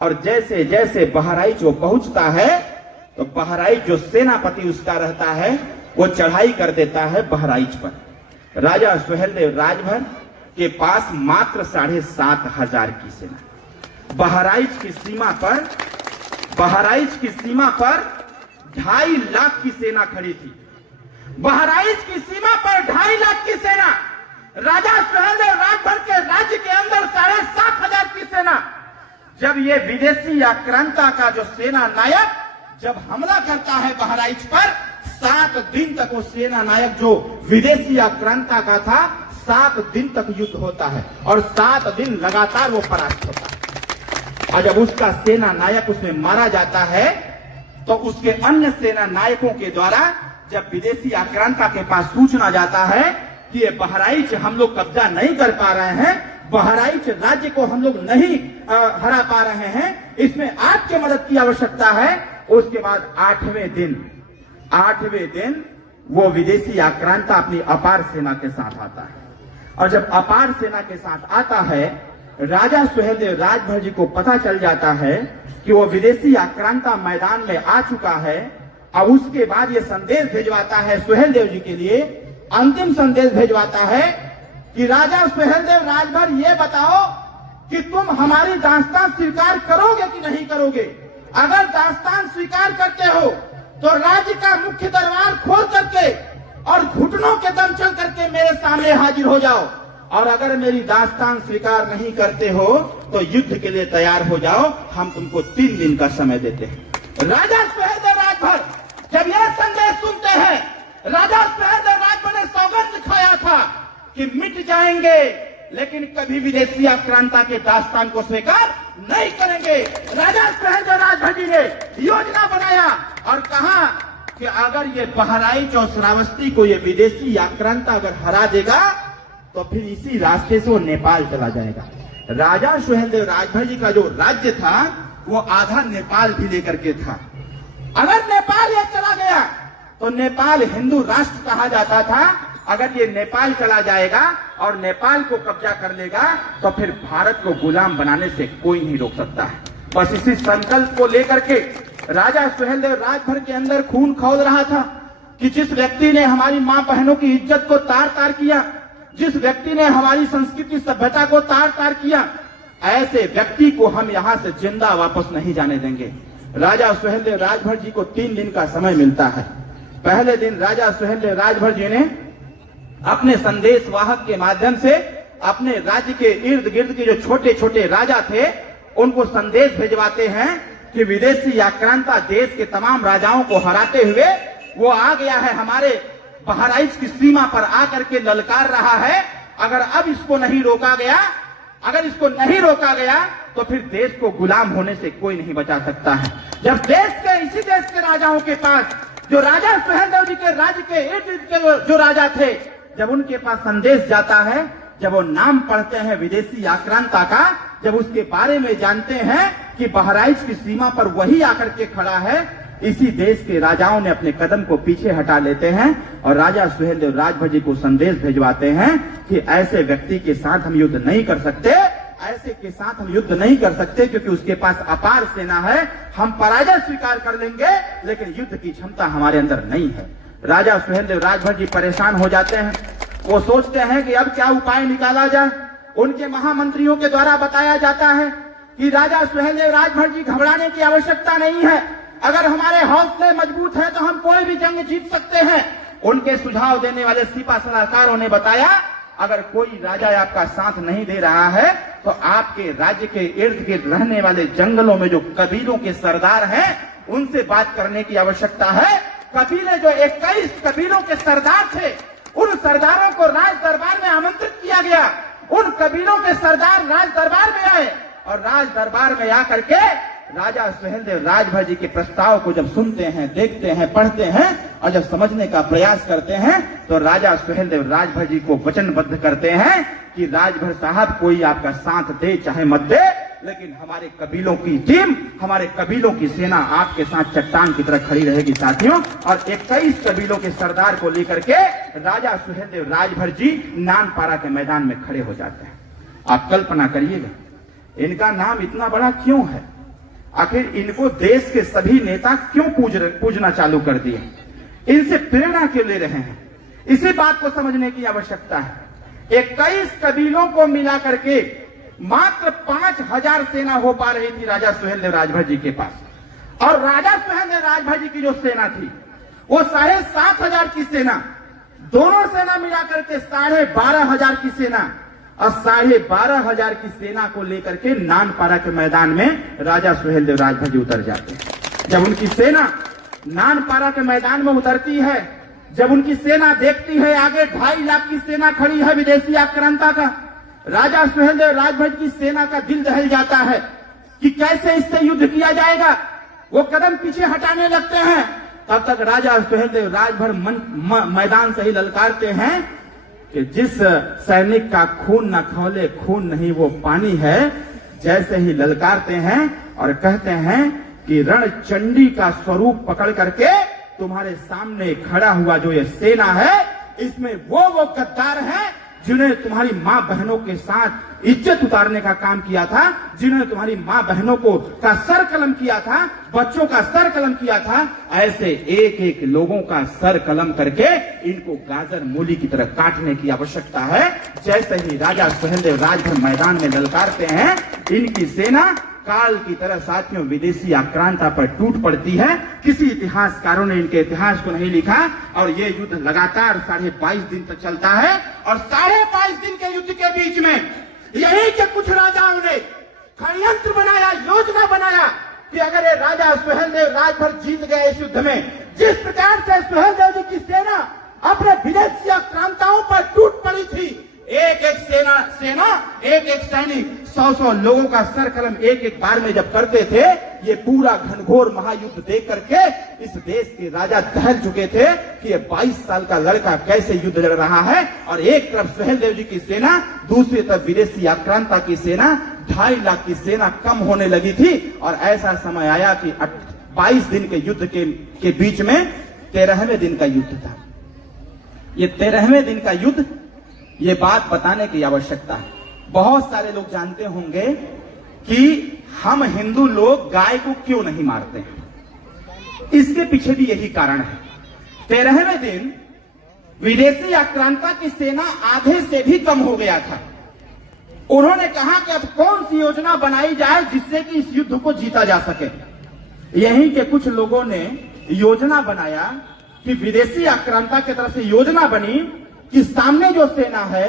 और जैसे जैसे बहराइच वो पहुंचता है तो बहराइच जो सेनापति उसका रहता है वो चढ़ाई कर देता है बहराइच पर। राजा सुहेलदेव राजभर के पास मात्र 7,500 की सेना। बहराइच की सीमा पर 2.5 लाख की सेना खड़ी थी। बहराइच की सीमा पर 2.5 लाख की सेना, राजा सुहेलदेव राजभर के राज्य के अंदर 7,500 की सेना। जब ये विदेशी आक्रांता का जो सेना नायक जब हमला करता है बहराइच पर, 7 दिन तक वो सेना नायक जो विदेशी आक्रांता का था 7 दिन तक युद्ध होता है और 7 दिन लगातार वो परास्त होता है। और जब उसका सेना नायक उसमें मारा जाता है तो उसके अन्य सेना नायकों के द्वारा जब विदेशी आक्रांता के पास सूचना जाता है कि ये बहराइच हम लोग कब्जा नहीं कर पा रहे हैं, बहराइच राज्य को हम लोग नहीं हरा पा रहे हैं, इसमें आपके मदद की आवश्यकता है। उसके बाद 8वें दिन वो विदेशी आक्रांता अपनी अपार सेना के साथ आता है। और जब अपार सेना के साथ आता है, राजा सुहेलदेव राजभर जी को पता चल जाता है कि वो विदेशी आक्रांता मैदान में आ चुका है। और उसके बाद ये संदेश भेजवाता है सुहेलदेव जी के लिए, अंतिम संदेश भेजवाता है कि राजा सुहेलदेव राजभर ये बताओ कि तुम हमारी दास्तान स्वीकार करोगे कि नहीं करोगे। अगर दास्तान स्वीकार करते हो तो राज्य का मुख्य दरबार खोल करके और घुटनों के दम चल करके मेरे सामने हाजिर हो जाओ, और अगर मेरी दास्तान स्वीकार नहीं करते हो तो युद्ध के लिए तैयार हो जाओ, हम तुमको 3 दिन का समय देते हैं। राजा सुहेलदेव राजभर जब यह संदेश सुनते हैं, राजा सुहेलदेव राजभर ने सौगंध खाया था कि मिट जाएंगे लेकिन कभी विदेशी आक्रांता के दास्तान को स्वीकार नहीं करेंगे। राजा सुहेलदेव राजभर जी ने योजना बनाया और कहा कि अगर ये बहराइच और श्रावस्ती को ये विदेशी आक्रांता अगर हरा देगा तो फिर इसी रास्ते से वो नेपाल चला जाएगा। राजा सुहेलदेव राजभर जी का जो राज्य था वो आधा नेपाल भी लेकर के था। अगर नेपाल ये चला गया तो नेपाल हिंदू राष्ट्र कहा जाता था। अगर ये नेपाल चला जाएगा और नेपाल को कब्जा कर लेगा तो फिर भारत को गुलाम बनाने से कोई नहीं रोक सकता है। बस इसी संकल्प को लेकर के राजा सुहेलदेव राजभर के अंदर खून खौल रहा था कि जिस व्यक्ति ने हमारी मां बहनों की इज्जत को तार तार किया, जिस व्यक्ति ने हमारी संस्कृति सभ्यता को तार तार किया, ऐसे व्यक्ति को हम यहां से जिंदा वापस नहीं जाने देंगे। राजा सुहेलदेव राजभर जी को 3 दिन का समय मिलता है। पहले दिन राजा सुहेलदेव राजभर जी ने अपने संदेश वाहक के माध्यम से अपने राज्य के इर्द गिर्द के जो छोटे छोटे राजा थे उनको संदेश भेजवाते हैं कि विदेशी आक्रांता देश के तमाम राजाओं को हराते हुए वो आ गया है, हमारे बहराइच की सीमा पर आकर के ललकार रहा है। अगर अब इसको नहीं रोका गया तो फिर देश को गुलाम होने से कोई नहीं बचा सकता है। जब इसी देश के राजाओं के पास जो राजा सुहेलदेव जी के राज्य के इर्द गिर्द के जो राजा थे, जब उनके पास संदेश जाता है, जब वो नाम पढ़ते हैं विदेशी आक्रांता का, जब उसके बारे में जानते हैं कि बहराइच की सीमा पर वही आकर के खड़ा है, इसी देश के राजाओं ने अपने कदम को पीछे हटा लेते हैं और राजा सुहेलदेव राजभर जी को संदेश भेजवाते हैं कि ऐसे व्यक्ति के साथ हम युद्ध नहीं कर सकते, क्योंकि उसके पास अपार सेना है। हम पराजय स्वीकार कर लेंगे लेकिन युद्ध की क्षमता हमारे अंदर नहीं है। राजा सुहेलदेव राजभर जी परेशान हो जाते हैं। वो सोचते हैं कि अब क्या उपाय निकाला जाए। उनके महामंत्रियों के द्वारा बताया जाता है कि राजा सुहेलदेव राजभर जी घबराने की आवश्यकता नहीं है, अगर हमारे हौसले मजबूत हैं तो हम कोई भी जंग जीत सकते हैं। उनके सुझाव देने वाले सिपा सलाहकारों ने बताया, अगर कोई राजा आपका साथ नहीं दे रहा है तो आपके राज्य के इर्द गिर्द रहने वाले जंगलों में जो कबीलों के सरदार हैं उनसे बात करने की आवश्यकता है। कबीले जो 21 कबीलों के सरदार थे, उन सरदारों को राज दरबार में आमंत्रित किया गया। उन कबीलों के सरदार राज दरबार में आए और राज दरबार में आकर के राजा सुहेलदेव राजभर जी के प्रस्ताव को जब सुनते हैं, देखते हैं, पढ़ते हैं और जब समझने का प्रयास करते हैं तो राजा सुहेलदेव राजभर जी को वचनबद्ध करते हैं कि राजभर साहब, कोई आपका साथ दे चाहे मत दे, लेकिन हमारे कबीलों की टीम, हमारे कबीलों की सेना आपके साथ चट्टान की तरह खड़ी रहेगी साथियों। और 21 कबीलों के सरदार को लेकर के राजा सुहेलदेव राजभर जी नानपारा के मैदान में खड़े हो जाते हैं। आप कल्पना करिएगा, इनका नाम इतना बड़ा क्यों है? आखिर इनको देश के सभी नेता क्यों पूजना चालू कर दिए, इनसे प्रेरणा क्यों ले रहे हैं, इसी बात को समझने की आवश्यकता है। 21 कबीलों को मिला करके मात्र 5000 सेना हो पा रही थी राजा सुहेलदेव राजभर जी के पास, और राजा सुहेलदेव राजभर जी की जो सेना थी वो 7500 की सेना, दोनों सेना मिलाकर के 12500 की सेना, और 12500 की सेना को लेकर के नानपारा के मैदान में राजा सुहेलदेव राजभर जी उतर जाते हैं। जब उनकी सेना नानपारा के मैदान में उतरती है, जब उनकी सेना देखती है आगे 2.5 लाख की सेना खड़ी है विदेशी आक्रांता का, राजा सुहेलदेव राजभर की सेना का दिल दहल जाता है कि कैसे इससे युद्ध किया जाएगा। वो कदम पीछे हटाने लगते हैं। तब तक राजा सुहेलदेव राजभर मैदान से ही ललकारते हैं कि जिस सैनिक का खून न खौले खून नहीं वो पानी है। जैसे ही ललकारते हैं और कहते हैं कि रणचंडी का स्वरूप पकड़ करके तुम्हारे सामने खड़ा हुआ जो ये सेना है, इसमें वो गद्दार हैं जिन्हें तुम्हारी मां बहनों के साथ इज्जत उतारने का काम किया था, जिन्होंने तुम्हारी मां बहनों को का सर कलम किया था, बच्चों का सर कलम किया था। ऐसे एक एक लोगों का सर कलम करके इनको गाजर मूली की तरह काटने की आवश्यकता है। जैसे ही राजा सुहेलदेव राजभर मैदान में ललकारते हैं, इनकी सेना काल की तरह साथियों विदेशी आक्रांता पर टूट पड़ती है। किसी इतिहासकारों ने इनके इतिहास को नहीं लिखा, और ये युद्ध लगातार 22.5 दिन तक चलता है। और 22.5 दिन के युद्ध के बीच में यही के कुछ राजाओं ने षड्यंत्र बनाया, योजना बनाया कि अगर ये राजा सुहेलदेव राजभर जीत गए इस युद्ध में, जिस प्रकार से सुहेलदेव जी की सेना अपने विदेशी आक्रांताओं पर टूट पड़ी थी, एक एक सेना एक एक सैनिक 100 लोगों का सर कलम एक एक बार में जब करते थे, ये पूरा घनघोर महायुद्ध देख करके इस देश के राजा दहल चुके थे कि ये 22 साल का लड़का कैसे युद्ध लड़ रहा है। और एक तरफ सुहेलदेव जी की सेना, दूसरी तरफ विदेशी आक्रांता की सेना, 2.5 लाख की सेना कम होने लगी थी। और ऐसा समय आया कि 22 दिन के युद्ध के बीच में 13वें दिन का युद्ध था। ये 13वें दिन का युद्ध, ये बात बताने की आवश्यकता है। बहुत सारे लोग जानते होंगे कि हम हिंदू लोग गाय को क्यों नहीं मारते हैं। इसके पीछे भी यही कारण है। 13वें दिन विदेशी आक्रांता की सेना आधे से भी कम हो गया था। उन्होंने कहा कि अब कौन सी योजना बनाई जाए जिससे कि इस युद्ध को जीता जा सके। यहीं के कुछ लोगों ने योजना बनाया कि विदेशी आक्रांता की तरफ से योजना बनी कि सामने जो सेना है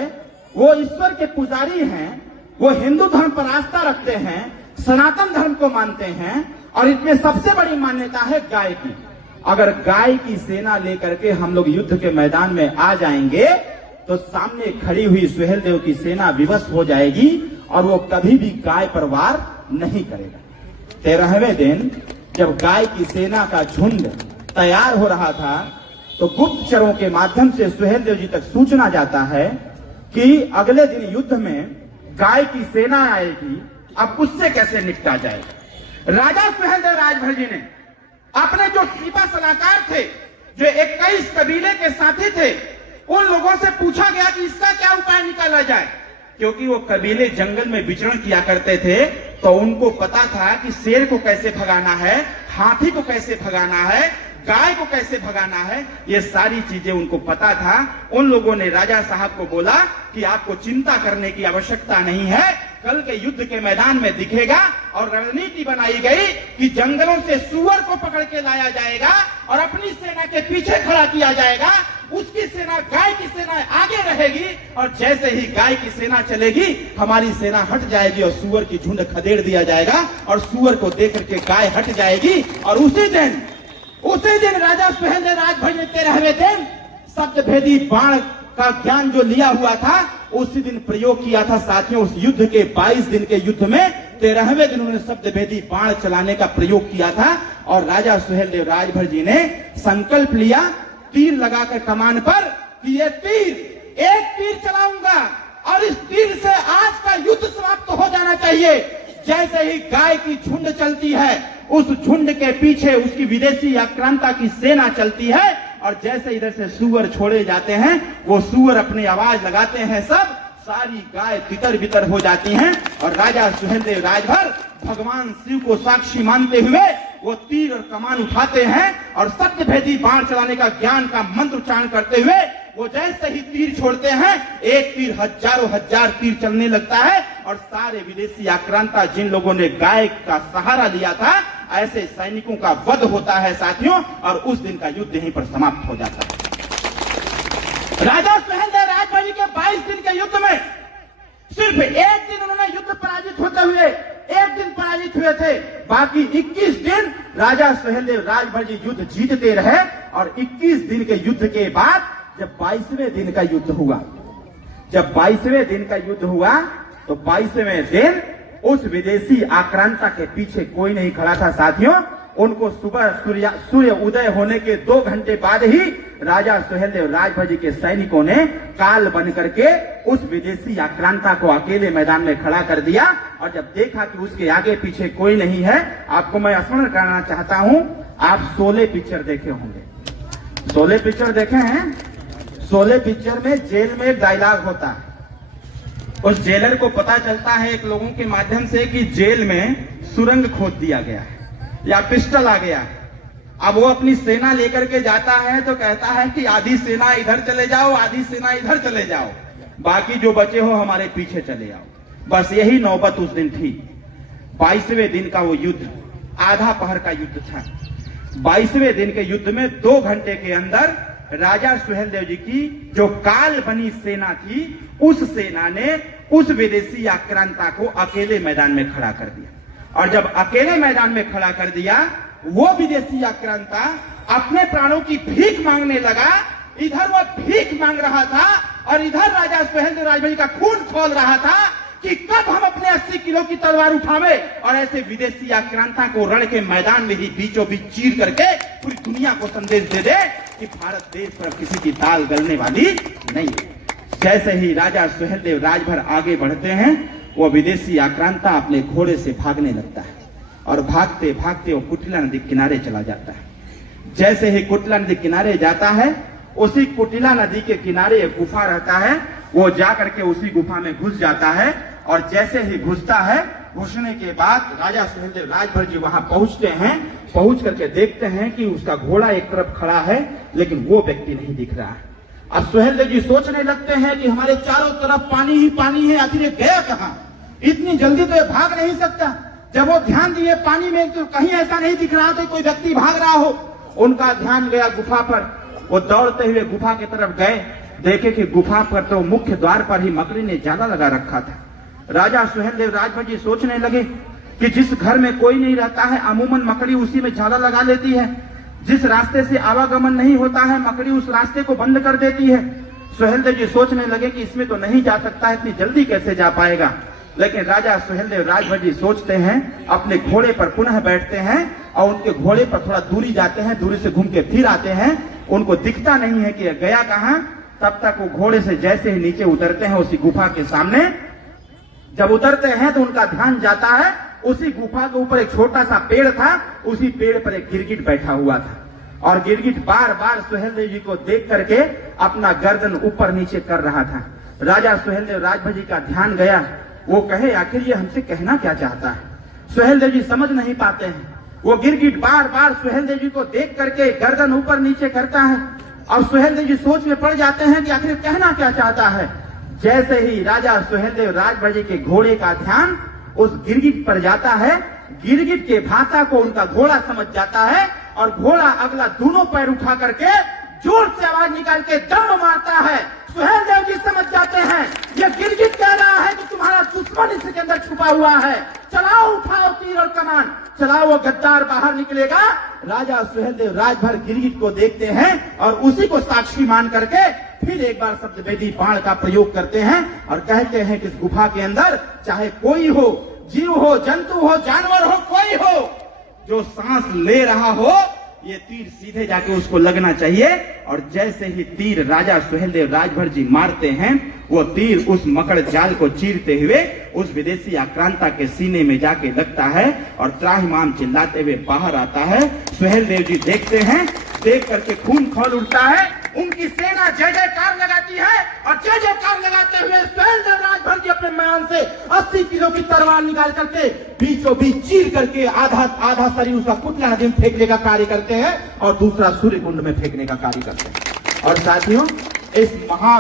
वो ईश्वर के पुजारी हैं, वो हिंदू धर्म पर आस्था रखते हैं, सनातन धर्म को मानते हैं, और इसमें सबसे बड़ी मान्यता है गाय की। अगर गाय की सेना लेकर के हम लोग युद्ध के मैदान में आ जाएंगे तो सामने खड़ी हुई सुहेलदेव की सेना विवश हो जाएगी और वो कभी भी गाय पर वार नहीं करेगा। 13वें दिन जब गाय की सेना का झुंड तैयार हो रहा था तो गुप्तचरों के माध्यम से सुहेलदेव जी तक सूचना जाता है कि अगले दिन युद्ध में गाय की सेना आएगी, अब उससे कैसे निपटा जाएगा। राजा सुहेलदेव राजभर जी ने अपने जो सीपा सलाहकार थे, जो 21 कबीले के साथी थे, उन लोगों से पूछा गया कि इसका क्या उपाय निकाला जाए। क्योंकि वो कबीले जंगल में विचरण किया करते थे, तो उनको पता था कि शेर को कैसे भगाना है, हाथी को कैसे भगाना है, गाय को कैसे भगाना है, ये सारी चीजें उनको पता था। उन लोगों ने राजा साहब को बोला कि आपको चिंता करने की आवश्यकता नहीं है, कल के युद्ध के मैदान में दिखेगा। और रणनीति बनाई गई कि जंगलों से सूअर को पकड़ के लाया जाएगा और अपनी सेना के पीछे खड़ा किया जाएगा। उसकी सेना, गाय की सेना आगे रहेगी, और जैसे ही गाय की सेना चलेगी हमारी सेना हट जाएगी और सूअर की झुंड खदेड़ दिया जाएगा और सूअर को देख करके गाय हट जाएगी। और उसी दिन राजा सुहेलदेव राजभर ने 13वें दिन शब्द भेदी बाण का ज्ञान जो लिया हुआ था उसी दिन प्रयोग किया था। साथियों, उस युद्ध के 22 दिन के युद्ध में 13वें दिन उन्होंने शब्द भेदी बाण चलाने का प्रयोग किया था। और राजा सुहेलदेव राजभर जी ने संकल्प लिया, तीर लगाकर कमान पर, कि ये एक तीर चलाऊंगा और इस तीर से आज का युद्ध समाप्त हो जाना चाहिए। जैसे ही गाय की झुंड चलती है, उस झुंड के पीछे उसकी विदेशी आक्रांता की सेना चलती है, और जैसे इधर से सूअर छोड़े जाते हैं, वो सूअर अपनी आवाज लगाते हैं, सब सारी गाय तितर बितर हो जाती हैं। और राजा सुहेलदेव राजभर भगवान शिव को साक्षी मानते हुए वो तीर और कमान उठाते हैं और सत्य भेदी बाण चलाने का ज्ञान का मंत्र उच्चारण करते हुए वो जैसे ही तीर छोड़ते हैं, एक तीर हजारों हजार तीर चलने लगता है और सारे विदेशी आक्रांता जिन लोगों ने गाय का सहारा लिया था, ऐसे सैनिकों का वध होता है साथियों, और उस दिन का युद्ध यहीं पर समाप्त हो जाता है। राजा सुहेलदेव राजभर के 22 दिन के युद्ध में सिर्फ एक दिन उन्होंने युद्ध पराजित होते हुए एक दिन पराजित हुए थे, बाकी 21 दिन राजा सुहेलदेव राजभर जी युद्ध जीतते रहे। और 21 दिन के युद्ध के बाद जब 22वें दिन का युद्ध हुआ, जब 22वें दिन का युद्ध हुआ तो 22वें दिन उस विदेशी आक्रांता के पीछे कोई नहीं खड़ा था साथियों। उनको सुबह सूर्य उदय होने के 2 घंटे बाद ही राजा सुहेलदेव राजभर जी के सैनिकों ने काल बन करके उस विदेशी आक्रांता को अकेले मैदान में खड़ा कर दिया। और जब देखा कि उसके आगे पीछे कोई नहीं है, आपको मैं स्मरण कराना चाहता हूं, आप शोले पिक्चर देखे होंगे। शोले पिक्चर देखे हैं? शोले पिक्चर में जेल में एक डायलॉग होता है। उस जेलर को पता चलता है एक लोगों के माध्यम से कि जेल में सुरंग खोद दिया गया है या पिस्टल आ गया है। अब वो अपनी सेना लेकर के जाता है तो कहता है कि आधी सेना इधर चले जाओ, आधी सेना इधर चले जाओ, बाकी जो बचे हो हमारे पीछे चले आओ। बस यही नौबत उस दिन थी। 22वें दिन का वो युद्ध आधा पहर का युद्ध था। 22वें दिन के युद्ध में 2 घंटे के अंदर राजा सुहेलदेव जी की जो काल बनी सेना थी, उस सेना ने उस विदेशी आक्रांता को अकेले मैदान में खड़ा कर दिया। और जब अकेले मैदान में खड़ा कर दिया, वो विदेशी आक्रांता अपने प्राणों की भीख मांगने लगा। इधर वो भीख मांग रहा था और इधर राजा सुहेलदेव राजभर का खून खौल रहा था कि कब हम अपने 80 किलो की तलवार उठावे और ऐसे विदेशी आक्रांता को रण के मैदान में ही बीचों बीच चीर करके पूरी दुनिया को संदेश दे दे कि भारत देश पर किसी की दाल गलने वाली नहीं है। जैसे ही राजा सुहेलदेव राजभर आगे बढ़ते हैं, वो विदेशी आक्रांता अपने घोड़े से भागने लगता है और भागते भागते वो कुटिला नदी किनारे चला जाता है। जैसे ही कुटिला नदी किनारे जाता है, उसी कुटिला नदी के किनारे एक गुफा रहता है, वो जाकर के उसी गुफा में घुस जाता है। और जैसे ही घुसता है, घुसने के बाद राजा सुहेलदेव राजभर जी वहां पहुंचते हैं। पहुंच करके देखते हैं कि उसका घोड़ा एक तरफ खड़ा है, लेकिन वो व्यक्ति नहीं दिख रहा है। अब सुहेलदेव जी सोचने लगते हैं कि हमारे चारों तरफ पानी ही पानी है, आखिर ये गया कहां? इतनी जल्दी तो ये भाग नहीं सकता। जब वो ध्यान दिए पानी में, तो कहीं ऐसा नहीं दिख रहा था कोई व्यक्ति भाग रहा हो। उनका ध्यान गया गुफा पर। वो दौड़ते हुए गुफा की तरफ गए, देखे कि गुफा पर तो मुख्य द्वार पर ही मकड़ी ने जाला लगा रखा था। राजा सुहेलदेव राजभर जी सोचने लगे कि जिस घर में कोई नहीं रहता है, अमूमन मकड़ी उसी में जाला लगा लेती है। जिस रास्ते से आवागमन नहीं होता है, मकड़ी उस रास्ते को बंद कर देती है। सुहेलदेव जी सोचने लगे कि इसमें तो नहीं जा सकता है, इतनी जल्दी कैसे जा पाएगा। लेकिन राजा सुहेलदेव राजभर जी सोचते हैं, अपने घोड़े पर पुनः बैठते हैं और उनके घोड़े पर थोड़ा दूरी जाते हैं, दूरी से घूम के फिर आते हैं। उनको दिखता नहीं है कि गया कहां। तब तक वो घोड़े से जैसे ही नीचे उतरते हैं, उसी गुफा के सामने जब उतरते हैं तो उनका ध्यान जाता है, उसी गुफा के ऊपर एक छोटा सा पेड़ था, उसी पेड़ पर एक गिरगिट बैठा हुआ था। और गिरगिट बार बार सुहेलदेव जी को देख करके अपना गर्दन ऊपर नीचे कर रहा था। राजा सुहेलदेव राजभर जी का ध्यान गया, वो कहे आखिर ये हमसे कहना क्या चाहता है। सुहेलदेव जी समझ नहीं पाते हैं। वो गिरगिट बार बार सुहेलदेव जी को देख करके गर्दन ऊपर नीचे करता है और सुहेलदेव जी सोच में पड़ जाते हैं कि आखिर कहना क्या चाहता है। जैसे ही राजा सुहेलदेव राजभर जी के घोड़े का ध्यान उस गिरगिट पर जाता है, गिरगिट के भाषा को उनका घोड़ा समझ जाता है और घोड़ा अगला दोनों पैर उठा करके जोर से आवाज निकाल के दम मारता है। सुहेलदेव जी समझ जाते हैं ये गिरगिट कह रहा है कि तुम्हारा दुश्मन इसके अंदर छुपा हुआ है, चलाओ उठाओ तीर और कमान, चलाओ वो गद्दार बाहर निकलेगा। राजा सुहेलदेव राजभर गिरगिट को देखते हैं और उसी को साक्षी मान करके फिर एक बार शब्द वेदी बाण का प्रयोग करते हैं और कहते हैं कि इस गुफा के अंदर चाहे कोई हो, जीव हो, जंतु हो, जानवर हो, कोई हो, जो सांस ले रहा हो, ये तीर सीधे जाके उसको लगना चाहिए। और जैसे ही तीर राजा सुहेलदेव राजभर जी मारते हैं, वो तीर उस मकड़ जाल को चीरते हुए उस विदेशी आक्रांता के सीने में जाके लगता है और त्राहिमाम चिल्लाते हुए बाहर आता है। सुहेलदेव जी देखते हैं, देख करके खून खौल उठता है उनकी सेना जय जयकार लगाती है और जय जयकार लगाते हुए सुहेलदेव राजभर जी अपने म्यान से 80 किलो की तलवार निकाल करके बीचों बीच चीर करके आधा शरीर उसका पुतला नदी में फेंकने का कार्य करते हैं और दूसरा सूर्य कुंड में फेंकने का कार्य करते हैं। और साथियों, इस महा